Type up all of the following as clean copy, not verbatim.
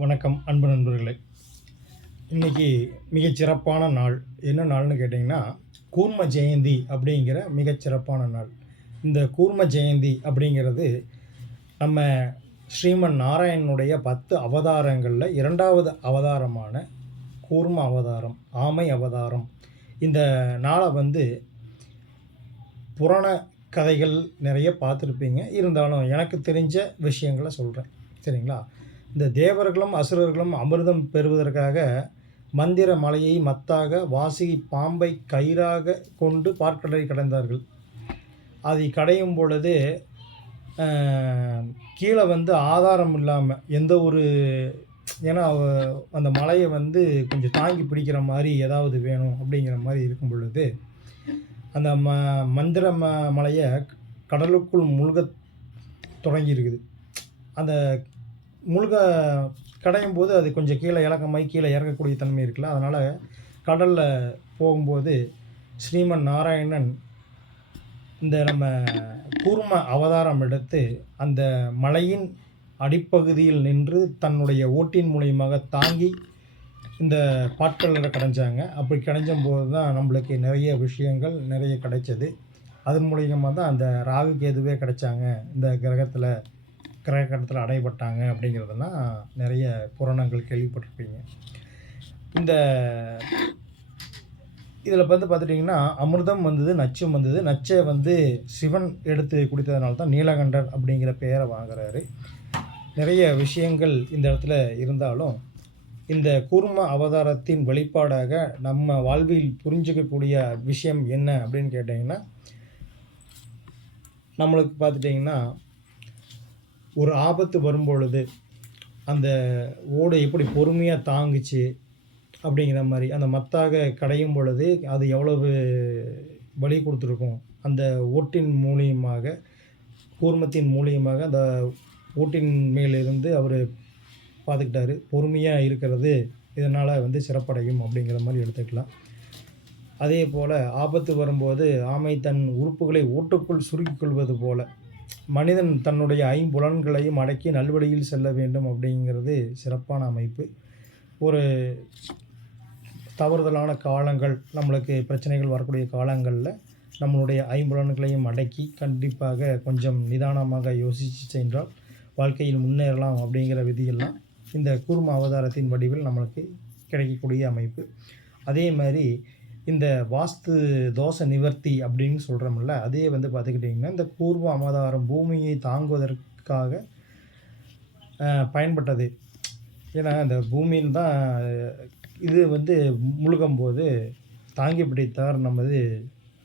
வணக்கம் அன்பு நண்பர்களே. இன்றைக்கி மிகச்சிறப்பான நாள். என்ன நாள்னு கேட்டிங்கன்னா, கூர்ம ஜெயந்தி அப்படிங்கிற மிகச்சிறப்பான நாள். இந்த கூர்ம ஜெயந்தி அப்படிங்கிறது நம்ம ஸ்ரீமன் நாராயணனுடைய 10 அவதாரங்களில் 2வது அவதாரமான கூர்ம அவதாரம், ஆமை அவதாரம். இந்த நாளை புராண கதைகள் நிறைய பார்த்துருப்பீங்க. இருந்தாலும் எனக்கு தெரிஞ்ச விஷயங்களை சொல்கிறேன், சரிங்களா? இந்த தேவர்களும் அசுரர்களும் அமிர்தம் பெறுவதற்காக மந்திர மலையை மத்தாக, வாசுகி பாம்பை கயிறாக கொண்டு பாற்கடலை கடைந்தார்கள். அதை கடையும் பொழுது கீழே ஆதாரம் இல்லாமல் எந்த ஒரு, ஏன்னா அந்த மலையை கொஞ்சம் தாங்கி பிடிக்கிற மாதிரி ஏதாவது வேணும் அப்படிங்கிற மாதிரி இருக்கும் பொழுது அந்த மந்திர மலையை கடலுக்குள் முழுக தொடங்கியிருக்குது. அந்த முழுக கடையும் போது அது கொஞ்சம் கீழே கீழே இறங்கக்கூடிய தன்மை இருக்குல்ல. அதனால் கடலில் போகும்போது ஸ்ரீமன் நாராயணன் இந்த நம்ம கூர்ம அவதாரம் எடுத்து அந்த மலையின் அடிப்பகுதியில் நின்று தன்னுடைய ஓட்டின் மூலியமாக தாங்கி இந்த பாட்களில் கடைஞ்சாங்க. அப்படி கடைஞ்சம்போது தான் நம்மளுக்கு நிறைய விஷயங்கள் நிறைய கிடைச்சது. அதன் மூலியமாக தான் அந்த ராகு கேதுவே கிடைச்சாங்க, இந்த கிரகத்தில் அடைபட்டாங்க அப்படிங்கிறதெல்லாம் நிறைய புராணங்கள் கேள்விப்பட்டிருப்பீங்க. இந்த இதில் பார்த்துட்டிங்கன்னா, அமிர்தம் வந்தது, நச்சும் வந்தது. நச்சை சிவன் எடுத்து குடித்ததுனால தான் நீலகண்டர் அப்படிங்கிற பெயரை வாங்குறாரு. நிறைய விஷயங்கள் இந்த இடத்துல இருந்தாலும், இந்த கூர்ம அவதாரத்தின் வெளிப்பாடாக நம்ம வாழ்வில் புரிஞ்சிக்கக்கூடிய விஷயம் என்ன அப்படின்னு கேட்டிங்கன்னா, நம்மளுக்கு பார்த்துட்டிங்கன்னா, ஒரு ஆபத்து வரும்பொழுது அந்த ஓடு எப்படி பொறுமையாக தாங்குச்சு அப்படிங்கிற மாதிரி, அந்த மத்தாக கடையும் பொழுது அது எவ்வளவு வலி கொடுத்துருக்கும். அந்த ஓட்டின் மூலியமாக, கூர்மத்தின் மூலியமாக அந்த ஓட்டின் மேலிருந்து அவர் பார்த்துக்கிட்டாரு. பொறுமையாக இருக்கிறது இதனால் சிறப்படையும் அப்படிங்கிற மாதிரி எடுத்துக்கலாம். அதே போல் ஆபத்து வரும்போது ஆமை தன் உறுப்புகளை ஓட்டுக்குள் சுருக்கிக் கொள்வது போல் மனிதன் தன்னுடைய 5 புலன்களையும் அடக்கி நல்வழியில் செல்ல வேண்டும் அப்படிங்கிறது சிறப்பான அமைப்பு. ஒரு தவறுதலான காலங்கள், நம்மளுக்கு பிரச்சனைகள் வரக்கூடிய காலங்களில் நம்மளுடைய 5 புலன்களையும் அடக்கி கண்டிப்பாக கொஞ்சம் நிதானமாக யோசித்து சென்றால் வாழ்க்கையில் முன்னேறலாம் அப்படிங்கிற விதியெல்லாம் இந்த கூர்ம அவதாரத்தின் வடிவில் நம்மளுக்கு கிடைக்கக்கூடிய அமைப்பு. அதே மாதிரி இந்த வாஸ்து தோஷ நிவர்த்தி அப்படின்னு சொல்கிறோம்ல, அதே பார்த்துக்கிட்டிங்கன்னா இந்த கூர்ம அவதாரம் பூமியை தாங்குவதற்காக பயன்பட்டது. ஏன்னா இந்த பூமியில் தான் இது முழுகும்போது தாங்கி பிடித்தார் நமது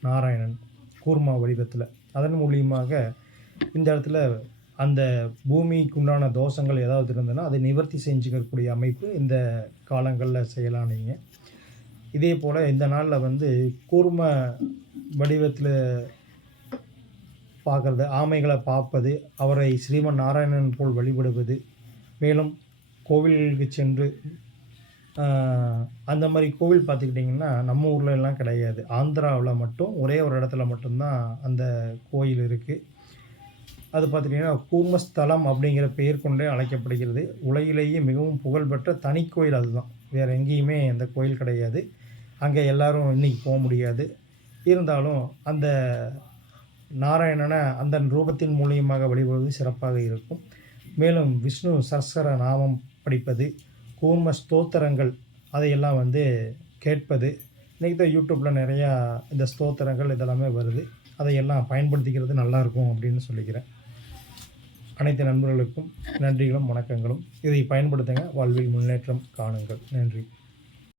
நாராயணன் கூர்மா வடிவத்தில். அதன் மூலியமாக இந்த இடத்துல அந்த பூமிக்கு உண்டான தோஷங்கள் ஏதாவது இருந்ததுன்னா அதை நிவர்த்தி செஞ்சுக்கக்கூடிய அமைப்பு இந்த காலங்களில் செய்யலாம். நீங்கள் இதே போல் இந்த நாளில் கூர்ம வடிவத்தில் பார்க்குறது, ஆமைகளை பார்ப்பது, அவரை ஸ்ரீமன் நாராயணன் போல் வழிபடுவது, மேலும் கோவிலுக்கு சென்று அந்த மாதிரி கோவில் பார்த்துக்கிட்டிங்கன்னா நம்ம ஊரில் எல்லாம் கிடையாது. ஆந்திராவில் மட்டும் ஒரே ஒரு இடத்துல மட்டும்தான் அந்த கோயில் இருக்குது. அது பார்த்துட்டிங்கன்னா கூர்மஸ்தலம் அப்படிங்கிற பெயர் கொண்டே அழைக்கப்படுகிறது. உலகிலேயே மிகவும் புகழ்பெற்ற தனி கோயில் அதுதான். வேறு எங்கேயுமே அந்த கோயில் கிடையாது. அங்கே எல்லோரும் இன்றைக்கி போக முடியாது. இருந்தாலும் அந்த நாராயணனை அந்த ரூபத்தின் மூலியமாக வழிபடுவது சிறப்பாக இருக்கும். மேலும் விஷ்ணு சஹஸ்ர நாமம் படிப்பது, கூர்ம ஸ்தோத்திரங்கள் அதையெல்லாம் கேட்பது. இன்றைக்கி தான் யூடியூப்பில் நிறையா இந்த ஸ்தோத்திரங்கள் இதெல்லாமே வருது. அதையெல்லாம் பயன்படுத்திக்கிறது நல்லாயிருக்கும் அப்படின்னு சொல்லிக்கிறேன். அனைத்து நண்பர்களுக்கும் நன்றிகளும் வணக்கங்களும். இதை பயன்படுத்துங்க, வாழ்வில் முன்னேற்றம் காணுங்கள். நன்றி.